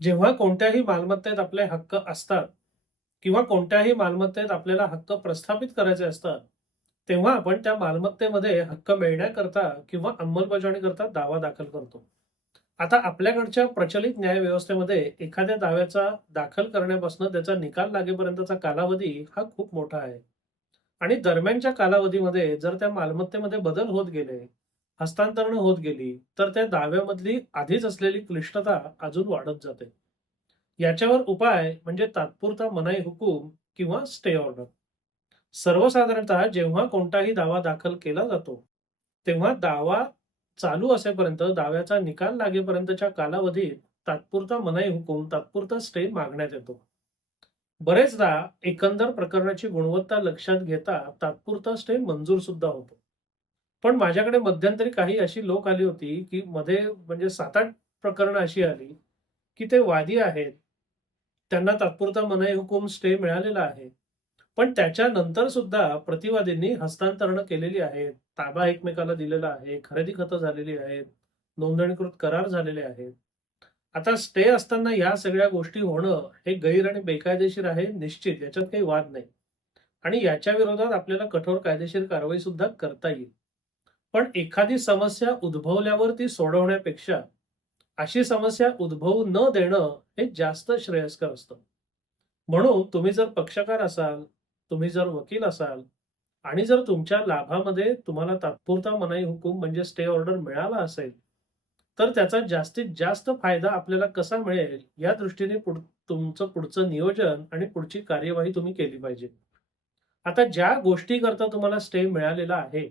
जेव्हा कोणत्याही मालमत्तेत आपले हक्क असतात किंवा कोणत्याही मालमत्तेत आपल्याला हक्क प्रस्थापित करायचे असतात, तेव्हा आपण त्या मालमत्तेमध्ये हक्क मिळण्याकरता किंवा अंमलबजावणी करता दावा दाखल करतो. आता आपल्याकडच्या प्रचलित न्यायव्यवस्थेमध्ये एखाद्या दाव्याचा दाखल करण्यापासून त्याचा निकाल लागेपर्यंतचा कालावधी हा खूप मोठा आहे. आणि दरम्यानच्या कालावधीमध्ये जर त्या मालमत्तेमध्ये बदल होत गेले, हस्तांतरण होत गेली, तर त्या दाव्यामधली आधीच असलेली क्लिष्टता अजून वाढत जाते. याच्यावर उपाय म्हणजे तात्पुरता मनाई हुकूम किंवा स्टे ऑर्डर. सर्वसाधारणतः जेव्हा कोणताही दावा दाखल केला जातो, तेव्हा दावा चालू असेपर्यंत, दाव्याचा निकाल लागेपर्यंतच्या कालावधीत तात्पुरता मनाई हुकूम, तात्पुरता स्टे मागण्यात येतो. बरेचदा एकंदर प्रकरणाची गुणवत्ता लक्षात घेता तात्पुरता स्टे मंजूर सुद्धा होतो. पण माझ्याकडे मध्यंतरी काही अशी लोक आली होती, की मध्ये म्हणजे 7-8 प्रकरणं अशी आली, की ते वादी आहेत. त्यांना तात्पुरता मनाई हुकूम स्टे मिळालेला आहे. पण त्याच्यानंतर सुद्धा प्रतिवादींनी हस्तांतरणं केलेली आहेत. ताबा एकमेकाला दिलेला आहे. खरेदी खतं झालेली आहेत. नोंदणीकृत करार झालेले आहेत. आता स्टे असताना या सगळ्या गोष्टी होणं हे गैर आणि बेकायदेशीर आहे निश्चित. याच्यात काही वाद नाही. आणि याच्या विरोधात आपल्याला कठोर कायदेशीर कारवाई सुद्धा करता येईल. पण एखादी समस्या उद्भवल्यावर ती सोडवण्यापेक्षा अशी समस्या उद्भवू न देणं हे जास्त श्रेयस्कर असतं. म्हणून तुम्ही जर पक्षकार असाल, तुम्ही जर वकील असाल आणि जर तुमच्या लाभामध्ये तुम्हाला तात्पुरता मनाई हुकूम म्हणजे स्टे ऑर्डर मिळाला असेल, तर त्याचा जास्तीत जास्त फायदा आपल्याला कसा मिळेल या दृष्टीने तुमचं पुढचं नियोजन आणि पुढची कार्यवाही तुम्ही केली पाहिजे. आता ज्या गोष्टीकरता तुम्हाला स्टे मिळालेला आहे,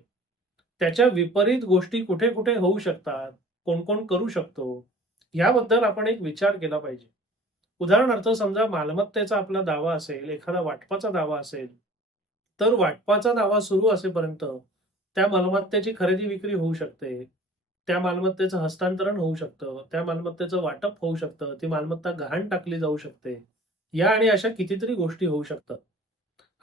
त्याच्या विपरीत गोष्टी कुठे-कुठे होऊ शकतात, कोण-कोण करू शकतो, याबद्दल आपण एक विचार केला पाहिजे. उदाहरणार्थ समजा मालमत्तेचा आपला दावा असेल, एखादा वाटपाचा दावा असेल, तर वाटपाचा दावा सुरू असेपर्यंत त्या मालमत्तेची खरेदी-विक्री होऊ शकते. त्या मालमत्तेचं हस्तांतरण होऊ शकतं, त्या मालमत्तेचं वाटप होऊ शकतं, ती मालमत्ता गहाण टाकली जाऊ शकते. या आणि अशा कितीतरी गोष्टी होऊ शकतात.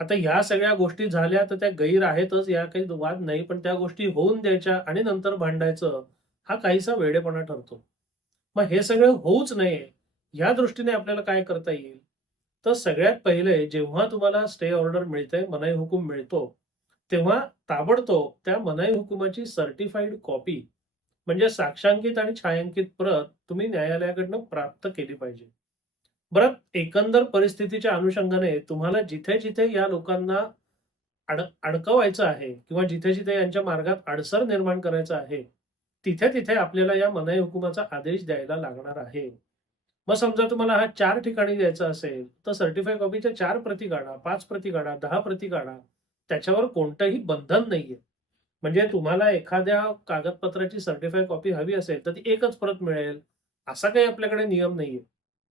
आता ह्या सगळ्या गोष्टी झाल्या तर त्या गैर आहेतच, या काही वाद नाही. पण त्या गोष्टी होऊन द्यायच्या आणि नंतर भांडायचं, हा काहीसा वेडेपणा ठरतो. मग हे सगळं होऊच नये, या दृष्टीने आपल्याला काय करता येईल? तर सगळ्यात पहिले जेव्हा तुम्हाला स्टे ऑर्डर मिळते, मनाई हुकूम मिळतो, तेव्हा ताबडतोब त्या मनाई हुकुमाची सर्टिफाईड कॉपी म्हणजे साक्षांकित आणि छायांकित प्रत तुम्ही न्यायालयाकडनं प्राप्त केली पाहिजे. बरं, एकंदर परिस्थितीच्या अनुषंगाने तुम्हाला जिथे-जिथे या लोकांना अडकवायचं आहे किंवा जिथे-जिथे यांच्या मार्गात अडसर निर्माण करायचा आहे, तिथे-तिथे आपल्याला या मनाई हुकुमाचा आदेश द्यायला लागणार आहे. मग समजा तुम्हाला हा 4 ठिकाणी द्यायचा असेल, तर सर्टिफाईड कॉपीच्या 4 प्रती काढा, 5 प्रती काढा, 10 प्रती काढा. त्याच्यावर कोणतंही बंधन नाहीये. म्हणजे तुम्हाला एखाद्या कागदपत्राची सर्टिफाईड कॉपी हवी असेल, तर ती एकच प्रत मिळेल, असा काही आपल्याकडे नियम नाहीये.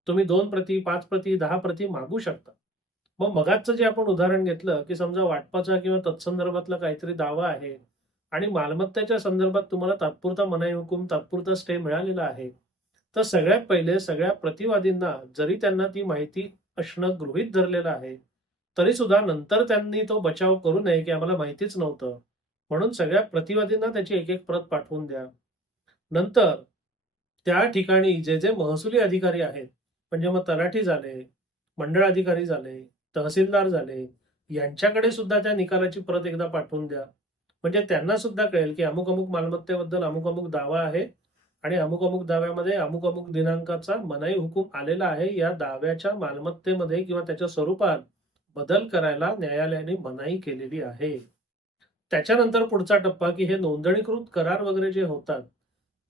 तुम्ही 2 प्रती, 5 प्रती, 10 प्रती मागवू शकता. मग मगाचचं जे आपण उदाहरण घेतलं, की समजा वाटपाचा किंवा तत्संदर्भातला काहीतरी दावा आहे आणि मालमत्तेच्या संदर्भात तुम्हाला तात्पुरता मनाई हुकूम, तात्पुरता स्टे मिळालेला आहे. तर सगळ्यात पहिले सगळ्या प्रतिवादींना जरी त्यांना ती माहिती असणं गृहीत धरलेलं आहे, तरी सुद्धा नंतर त्यांनी तो बचाव करू नये, की आम्हाला माहितीच नव्हतं. म्हणून सगळ्या प्रतिवादींना त्याची एक-एक प्रत पाठवून द्या. नंतर त्या ठिकाणी जे महसुली अधिकारी आहेत, म्हणजे मग तलाठी झाले, मंडळ अधिकारी झाले, तहसीलदार झाले, यांच्याकडे सुद्धा त्या निकालाची प्रत एकदा पाठवून द्या. म्हणजे त्यांना सुद्धा कळेल, की अमुक-अमुक मालमत्तेबद्दल अमुक-अमुक दावा आहे आणि अमुक-अमुक दाव्यामध्ये अमुक-अमुक दिनांकाचा मनाई हुकूम आलेला आहे. या दाव्याच्या मालमत्तेमध्ये किंवा त्याच्या स्वरूपात बदल करायला न्यायालयाने मनाई केलेली आहे. त्याच्यानंतर पुढचा टप्पा, की हे नोंदणीकृत करार वगैरे जे होतात,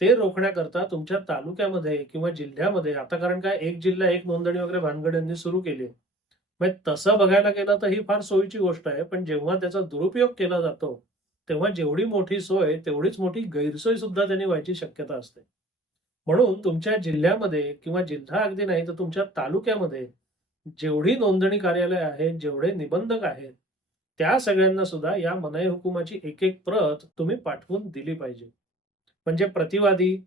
ते रोखण्याकरता तुमच्या तालुक्यामध्ये किंवा जिल्ह्यामध्ये आता कारण काय एक जिल्हा एक नोंदणी वगैरे भानगड यांनी सुरू केली आहे. म्हणजे तसं बघायला गेलं तर ही फार सोयीची गोष्ट आहे. पण जेव्हा त्याचा दुरुपयोग केला जातो, तेव्हा जेवढी मोठी सोय तेवढीच मोठी गैरसोय सुद्धा त्यांनी व्हायची शक्यता असते. म्हणून तुमच्या जिल्ह्यामध्ये किंवा जिल्हा अगदी नाही तर तुमच्या तालुक्यामध्ये जेवढी नोंदणी कार्यालय आहेत, जेवढे निबंधक आहेत, त्या सगळ्यांना सुद्धा या मनाई हुकुमाची एक-एक प्रत तुम्ही पाठवून दिली पाहिजे. म्हणजे प्रतिवादी,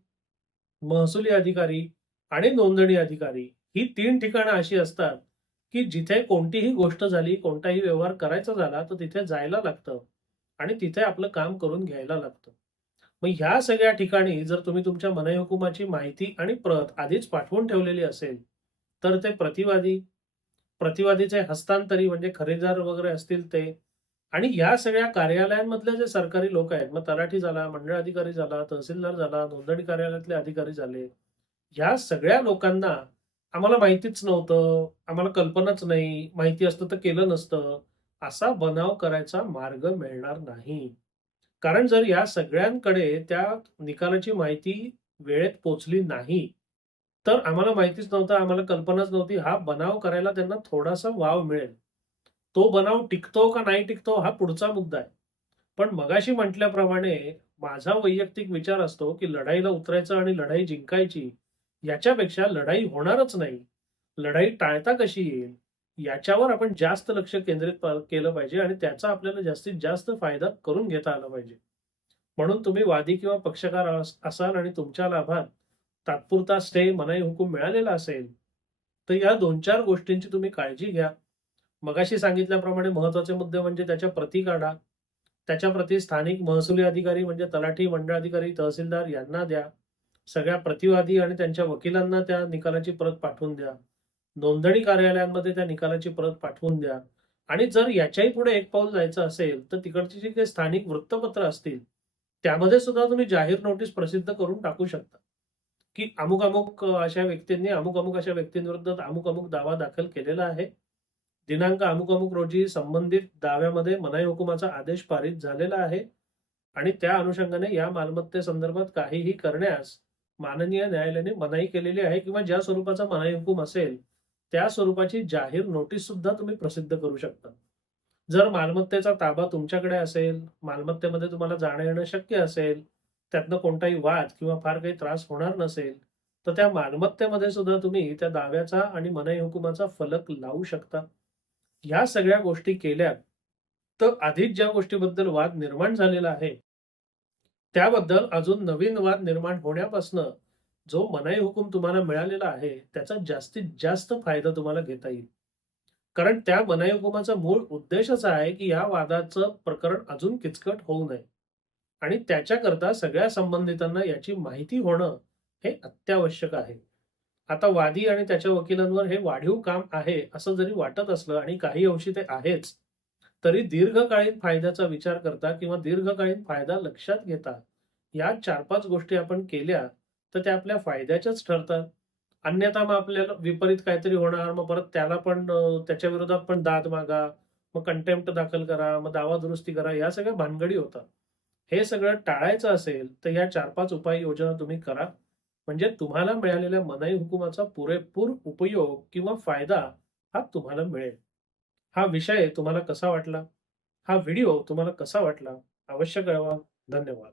महसुली अधिकारी आणि नोंदणी अधिकारी ही 3 ठिकाणं अशी असतात, की जिथे कोणतीही गोष्ट झाली, कोणताही व्यवहार करायचा झाला, तर तिथे जायला लागतं आणि तिथे आपलं काम करून घ्यायला लागतं. मग ह्या सगळ्या ठिकाणी जर तुम्ही तुमच्या मनाई हुकुमाची माहिती आणि प्रत आधीच पाठवून ठेवलेली असेल, तर ते प्रतिवादीचे हस्तांतरी म्हणजे खरेदीदार वगैरे असतील ते आणि या सगळ्या कार्यालयांमधले जे सरकारी लोक आहेत, मग तलाठी झाला, मंडळ अधिकारी झाला, तहसीलदार झाला, नोंदणी कार्यालयातले अधिकारी झाले, ह्या सगळ्या लोकांना आम्हाला माहितीच नव्हतं, आम्हाला कल्पनाच नाही, माहिती असतं तर केलं नसतं, असा बनाव करायचा मार्ग मिळणार नाही. कारण जर या सगळ्यांकडे त्या निकालाची माहिती वेळेत पोहोचली नाही, तर आम्हाला माहितीच नव्हतं, आम्हाला कल्पनाच नव्हती, हा बनाव करायला त्यांना थोडासा वाव मिळेल. तो बनाव टिकतो का नाही टिकतो हा पुढचा मुद्दा आहे. पण मगाशी म्हटल्याप्रमाणे माझा वैयक्तिक विचार असतो, की लढाईला उतरायचं आणि लढाई जिंकायची, याच्यापेक्षा लढाई होणारच नाही. लढाई टाळता कशी येईल, याच्यावर आपण जास्त लक्ष केंद्रित केलं पाहिजे आणि त्याचा आपल्याला जास्तीत जास्त फायदा करून घेता आला पाहिजे. म्हणून तुम्ही वादी किंवा पक्षकार असाल आणि तुमच्या लाभात तात्पुरता स्टे, मनाई हुकूम मिळालेला असेल, तर या 2-4 गोष्टींची तुम्ही काळजी घ्या. मगाशी सांगितल्याप्रमाणे महत्त्वाचे मुद्दे म्हणजे त्याच्या प्रती काढा. त्याच्या प्रती स्थानिक महसुली अधिकारी म्हणजे तलाठी, मंडळ अधिकारी, तहसीलदार यांना द्या. सगळ्या प्रतिवादी आणि त्यांच्या वकिलांना त्या निकालाची प्रत पाठवून द्या. नोंदणी कार्यालयांमध्ये त्या निकालाची प्रत पाठवून द्या. आणि जर याच्याही पुढे एक पाऊल जायचं असेल, तर तिकडची जी काही स्थानिक वृत्तपत्र असतील, त्यामध्ये सुद्धा तुम्ही जाहीर नोटीस प्रसिद्ध करून टाकू शकता, की अमुक-अमुक अशा व्यक्तींनी अमुक-अमुक अशा व्यक्तींविरुद्ध अमुक-अमुक दावा दाखल केलेला आहे. दिनांक अमुक-अमुक रोजी संबंधित दाव्यामध्ये मनाई हुकुमाचा आदेश पारित झालेला आहे आणि त्या अनुषंगाने या मालमत्तेसंदर्भात काहीही करण्यास माननीय न्यायालयाने मनाई केलेली आहे किंवा ज्या स्वरूपाचा मनाई हुकूम असेल, त्या स्वरूपाची जाहीर नोटीस सुद्धा तुम्ही प्रसिद्ध करू शकता. जर मालमत्तेचा ताबा तुमच्याकडे असेल, मालमत्तेमध्ये तुम्हाला जाणं-येणं शक्य असेल, त्यातनं कोणताही वाद किंवा फार काही त्रास होणार नसेल, तर त्या मालमत्तेमध्ये सुद्धा तुम्ही त्या दाव्याचा आणि मनाई हुकुमाचा फलक लावू शकता. ह्या सगळ्या गोष्टी केल्या, तर आधीच ज्या गोष्टीबद्दल वाद निर्माण झालेला आहे, त्याबद्दल अजून नवीन वाद निर्माण होण्यापासनं जो मनाई हुकूम तुम्हाला मिळालेला आहे, त्याचा जास्तीत जास्त फायदा तुम्हाला घेता येईल. कारण त्या मनाई हुकुमाचा मूळ उद्देशच आहे, की या वादाचं प्रकरण अजून किचकट होऊ नये आणि त्याच्याकरता सगळ्या संबंधितांना याची माहिती होणं हे अत्यावश्यक आहे. आता वादी आणि त्याच्या वकिलांवर हे वाढीव काम आहे, असं जरी वाटत असलं आणि काही अंशी ते आहेच, तरी दीर्घकालीन फायद्याचा विचार करता किंवा दीर्घकालीन फायदा लक्षात घेता, या 4-5 गोष्टी आपण केल्या, तर त्या आपल्या फायद्याच्याच ठरतात. अन्यथा मग आपल्याला विपरीत काहीतरी होणार, मग परत त्याला पण त्याच्या विरोधात पण दाद मागा, मग कंटेम्प्ट दाखल करा, मग दावा दुरुस्ती करा, या सगळ्या भानगडी होतात. हे सगळं टाळायचं असेल, तर या 4-5 उपाययोजना तुम्ही करा. म्हणजे तुम्हाला मिळालेल्या मनाई हुकुमाचा पुरेपूर उपयोग किंवा फायदा हा तुम्हाला मिळेल. हा विषय तुम्हाला कसा वाटला? हा व्हिडिओ तुम्हाला कसा वाटला? अवश्य कळवा. धन्यवाद.